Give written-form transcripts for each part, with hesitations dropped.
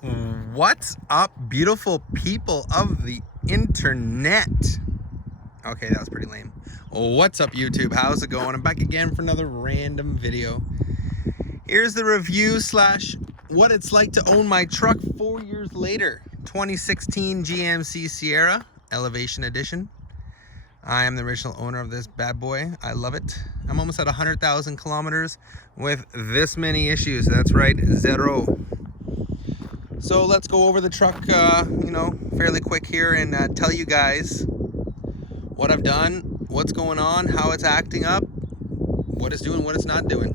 What's up, beautiful people of the internet? Okay, that was pretty lame. What's up, YouTube? How's it going? I'm back again for another random video. Here's the review slash what it's like to own my truck 4 years later. 2016 GMC Sierra Elevation Edition. I am the original owner of this bad boy. I love it. I'm almost at 100,000 kilometers with this many issues. That's right, 0. So let's go over the truck, fairly quick here and tell you guys what I've done, what's going on, how it's acting up, what it's doing, what it's not doing.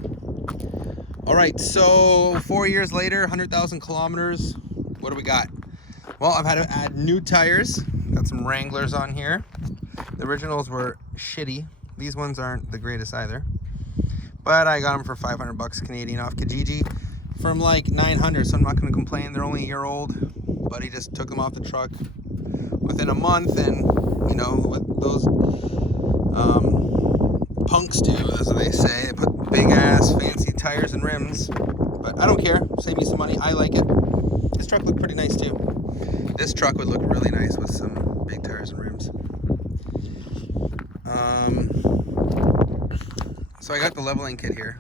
All right, so 4 years later, 100,000 kilometers, what do we got? Well, I've had to add new tires. Got some Wranglers on here. The originals were shitty. These ones aren't the greatest either. But I got them for 500 bucks Canadian off Kijiji from like 900, so I'm not going to complain. They're only a year old. Buddy just took them off the truck within a month, and you know what those punks do, as they say, they put big ass fancy tires and rims. But I don't care. Save me some money. I like it. This truck looked pretty nice too. This truck would look really nice with some big tires and rims. So I got the leveling kit here.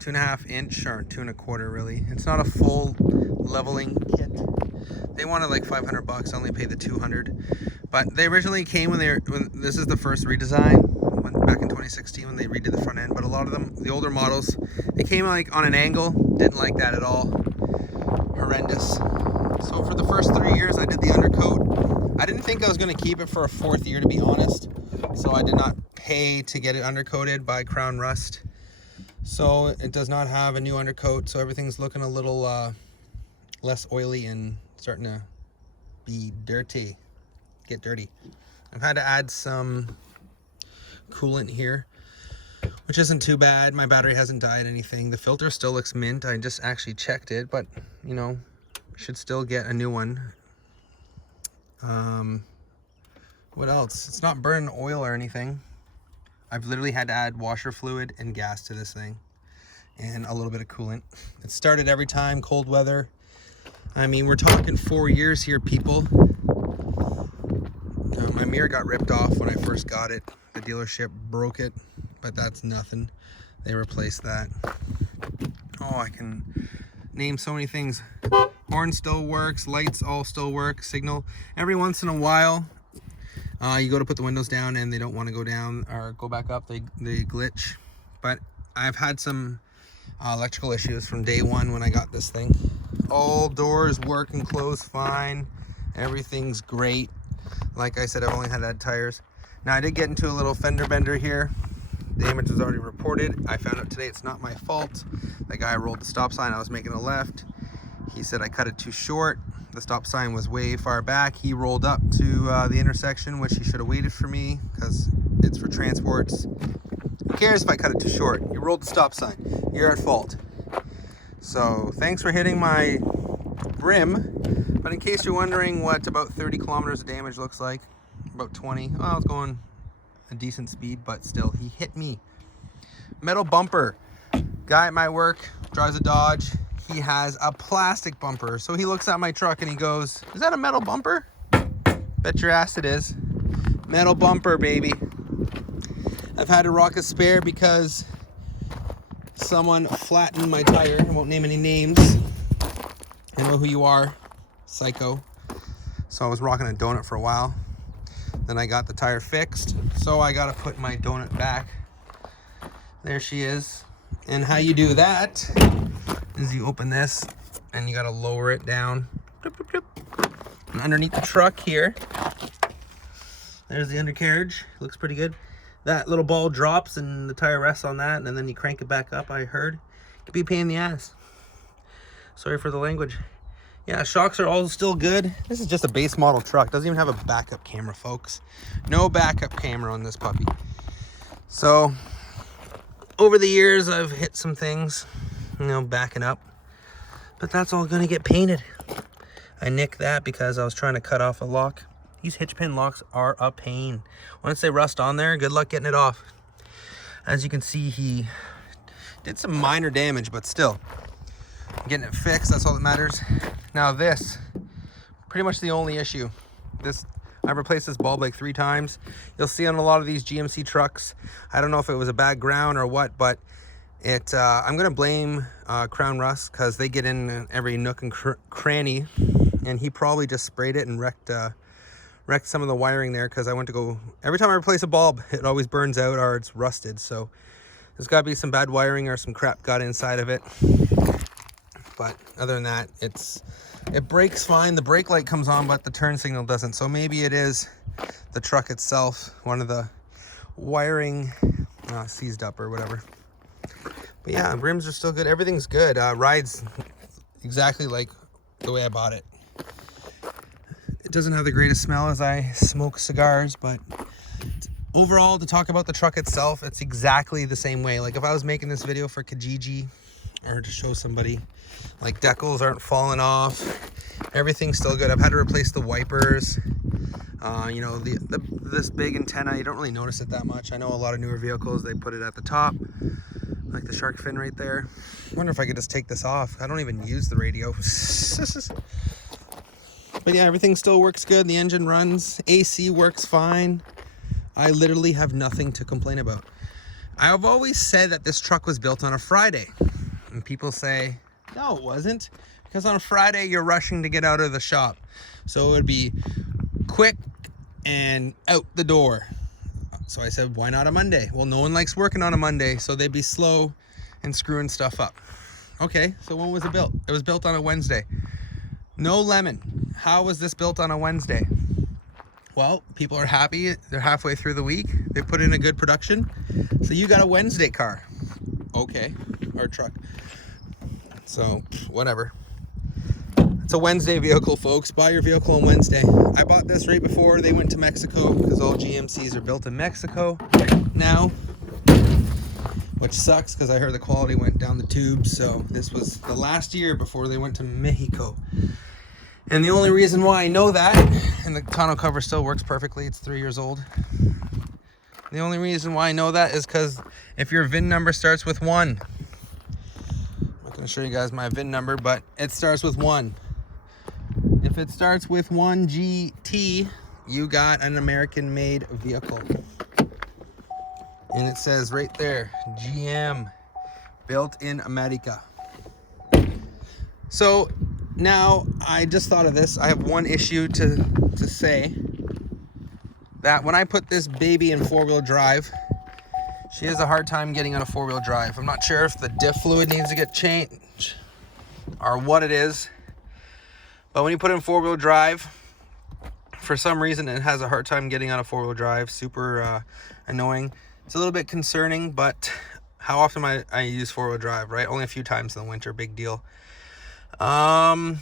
2.5 inch or 2 1/4 really. It's not a full leveling kit. They wanted like 500 bucks. I only paid the 200. But they originally came when this is the first redesign, back in 2016 when they redid the front end. But a lot of them, the older models, they came like on an angle. Didn't like that at all. Horrendous. So for the first 3 years I did the undercoat. I didn't think I was going to keep it for a 4th year, to be honest. So I did not pay to get it undercoated by Crown Rust. So it does not have a new undercoat, so everything's looking a little less oily and starting to be dirty, get dirty. I've had to add some coolant here, which isn't too bad. My battery hasn't died anything. The filter still looks mint. I just actually checked it, but you know, should still get a new one. What else? It's not burning oil or anything. I've literally had to add washer fluid and gas to this thing and a little bit of coolant. It started every time, cold weather. I mean, we're talking 4 years here, people. My mirror got ripped off when I first got it. The dealership broke it, but that's nothing. They replaced that. Oh, I can name so many things. Horn still works, lights all still work, signal. Every once in a while, you go to put the windows down and they don't want to go down or go back up, they glitch. But I've had some electrical issues from day one when I got this thing. All doors work and close fine. Everything's great. Like I said, I've only had to add tires. Now I did get into a little fender bender here. Damage was already reported. I found out today it's not my fault. The guy rolled the stop sign. I was making a left. He said I cut it too short. The stop sign was way far back. He rolled up to the intersection, which he should have waited for me because it's for transports. Who cares if I cut it too short? You rolled the stop sign. You're at fault. So thanks for hitting my rim. But in case you're wondering what about 30 kilometers of damage looks like, about 20. Well, I was going a decent speed, but still, he hit me. Metal bumper. Guy at my work drives a Dodge. He has a plastic bumper. So he looks at my truck and he goes, "Is that a metal bumper?" Bet your ass it is. Metal bumper, baby. I've had to rock a spare because someone flattened my tire. I won't name any names. I know who you are, psycho. So I was rocking a donut for a while. Then I got the tire fixed. So I got to put my donut back. There she is. And how you do that is you open this and you got to lower it down. And underneath the truck here, there's the undercarriage. Looks pretty good. That little ball drops and the tire rests on that, and then you crank it back up. I heard it could be a pain in the ass. Sorry for the language. Yeah, shocks are all still good. This is just a base model truck. Doesn't even have a backup camera, folks. No backup camera on this puppy. So over the years, I've hit some things, you know, backing up, but that's all gonna get painted. I nicked that because I was trying to cut off a lock. These hitch pin locks are a pain. Once they rust on there, good luck getting it off. As you can see, he did some minor damage, but still, getting it fixed, that's all that matters. Now this, pretty much the only issue. I've replaced this bulb like 3 times. You'll see on a lot of these GMC trucks. I don't know if it was a bad ground or what, but I'm gonna blame Crown Rust, because they get in every nook and cranny, and he probably just sprayed it and wrecked some of the wiring there, because I went to go, every time I replace a bulb, it always burns out or it's rusted. So there's got to be some bad wiring or some crap got inside of it. But other than that, it brakes fine. The brake light comes on, but the turn signal doesn't. So maybe it is the truck itself, one of the wiring seized up or whatever. But yeah, rims are still good. Everything's good. Rides exactly like the way I bought it. It doesn't have the greatest smell as I smoke cigars, but overall, to talk about the truck itself, it's exactly the same way. Like if I was making this video for Kijiji or to show somebody, like decals aren't falling off, everything's still good. I've had to replace the wipers. You know, this big antenna, you don't really notice it that much. I know a lot of newer vehicles, they put it at the top, like the shark fin right there. I wonder if I could just take this off. I don't even use the radio. But yeah, everything still works good. The engine runs, AC works fine. I literally have nothing to complain about. I've always said that this truck was built on a Friday. And people say, no, it wasn't. Because on a Friday, you're rushing to get out of the shop. So it would be quick and out the door. So I said, why not a Monday? Well, no one likes working on a Monday, so they'd be slow and screwing stuff up. Okay, so when was it built? It was built on a Wednesday. No lemon. How was this built on a Wednesday? Well, people are happy. They're halfway through the week. They put in a good production. So you got a Wednesday car. Okay, or truck. So, whatever. It's a Wednesday vehicle, folks. Buy your vehicle on Wednesday. I bought this right before they went to Mexico, because all GMCs are built in Mexico now, which sucks because I heard the quality went down the tubes. So this was the last year before they went to Mexico. And the only reason why I know that, and the tonneau cover still works perfectly, it's 3 years old. The only reason why I know that is because if your VIN number starts with 1, I'm not going to show you guys my VIN number, but it starts with 1. If it starts with 1GT, you got an American-made vehicle. And it says right there, GM, built in America. So now I just thought of this. I have one issue to say, that when I put this baby in 4-wheel drive, she has a hard time getting on a 4-wheel drive. I'm not sure if the diff fluid needs to get changed or what it is. But when you put it in 4-wheel drive, for some reason it has a hard time getting on a 4-wheel drive. Super annoying. It's a little bit concerning, but how often I use 4-wheel drive, right? Only a few times in the winter, big deal. Another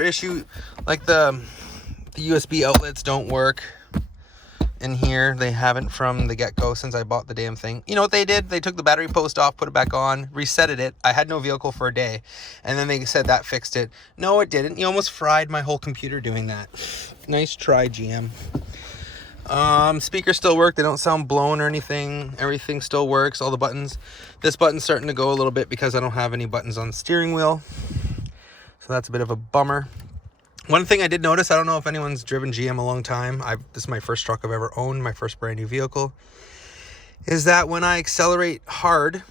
issue, like the USB outlets don't work in here. They haven't from the get-go since I bought the damn thing. You know what they did? They took the battery post off, put it back on, resetted it. I had no vehicle for a day, and then they said that fixed it. No, it didn't. You almost fried my whole computer doing that. Nice try, GM. Speakers still work. They don't sound blown or anything. Everything still works. All the buttons. This button's starting to go a little bit because I don't have any buttons on the steering wheel. So that's a bit of a bummer. One thing I did notice, I don't know if anyone's driven GM a long time. This is my first truck I've ever owned, my first brand new vehicle, is that when I accelerate hard,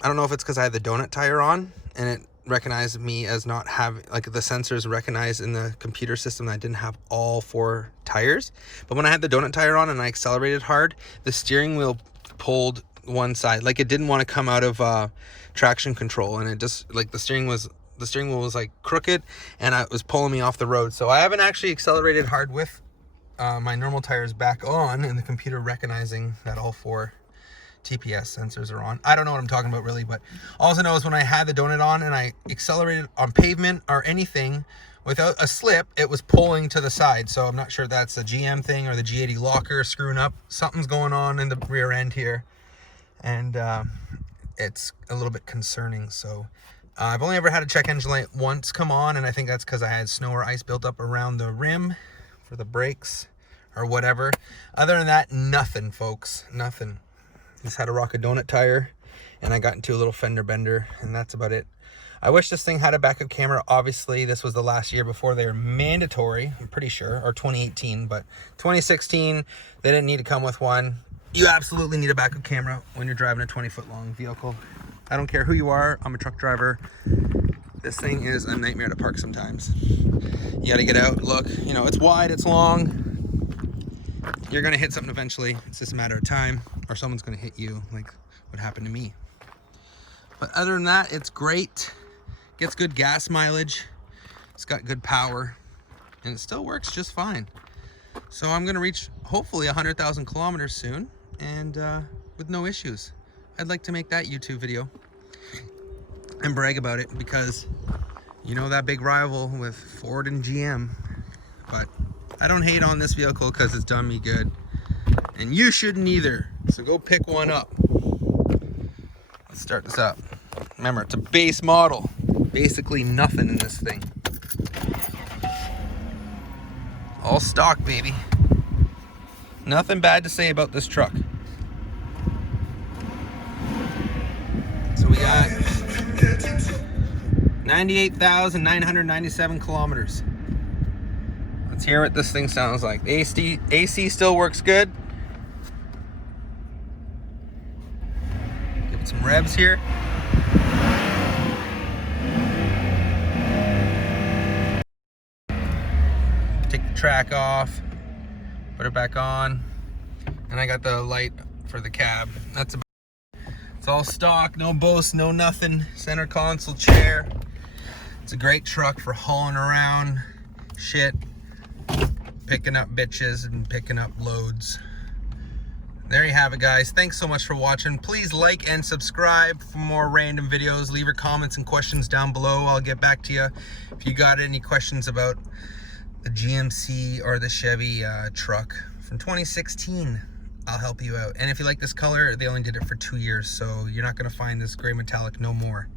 I don't know if it's because I had the donut tire on and it recognized me as not having, like the sensors recognized in the computer system that I didn't have all 4 tires. But when I had the donut tire on and I accelerated hard, the steering wheel pulled one side. Like it didn't want to come out of traction control, and it just, like the steering wheel was like crooked, and it was pulling me off the road. So I haven't actually accelerated hard with my normal tires back on, and the computer recognizing that all 4 TPS sensors are on. I don't know what I'm talking about really, but all I know is when I had the donut on and I accelerated on pavement or anything without a slip, it was pulling to the side. So I'm not sure if that's a GM thing or the G80 locker screwing up. Something's going on in the rear end here, and it's a little bit concerning. So I've only ever had a check engine light once come on, and I think that's because I had snow or ice built up around the rim for the brakes or whatever. Other than that, nothing, folks. Nothing. Just had to rock a donut tire, and I got into a little fender bender, and that's about it. I wish this thing had a backup camera. Obviously, this was the last year before they were mandatory, I'm pretty sure, or 2018, but 2016, they didn't need to come with one. You absolutely need a backup camera when you're driving a 20-foot long vehicle. I don't care who you are, I'm a truck driver. This thing is a nightmare to park sometimes. You gotta get out, look, you know, it's wide, it's long. You're gonna hit something eventually. It's just a matter of time, or someone's gonna hit you like what happened to me. But other than that, it's great. Gets good gas mileage. It's got good power, and it still works just fine. So I'm gonna reach hopefully 100,000 kilometers soon, and with no issues. I'd like to make that YouTube video and brag about it, because you know that big rival with Ford and GM. But I don't hate on this vehicle because it's done me good, and you shouldn't either. So go pick one up. Let's start this up. Remember, it's a base model. Basically nothing in this thing. All stock, baby. Nothing bad to say about this truck. So we got 98,997 kilometers. Let's hear what this thing sounds like. The AC still works good. Give it some revs here. Take the track off, put it back on, and I got the light for the cab. That's about it. It's all stock, no Bose, no nothing. Center console chair. It's a great truck for hauling around shit, picking up bitches and picking up loads. There you have it, guys. Thanks so much for watching. Please like and subscribe for more random videos. Leave your comments and questions down below. I'll get back to you. If you got any questions about the GMC or the Chevy truck from 2016, I'll help you out. And if you like this color, they only did it for 2 years, so you're not gonna find this gray metallic no more.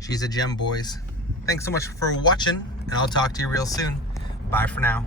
She's a gem, boys. Thanks so much for watching, and I'll talk to you real soon. Bye for now.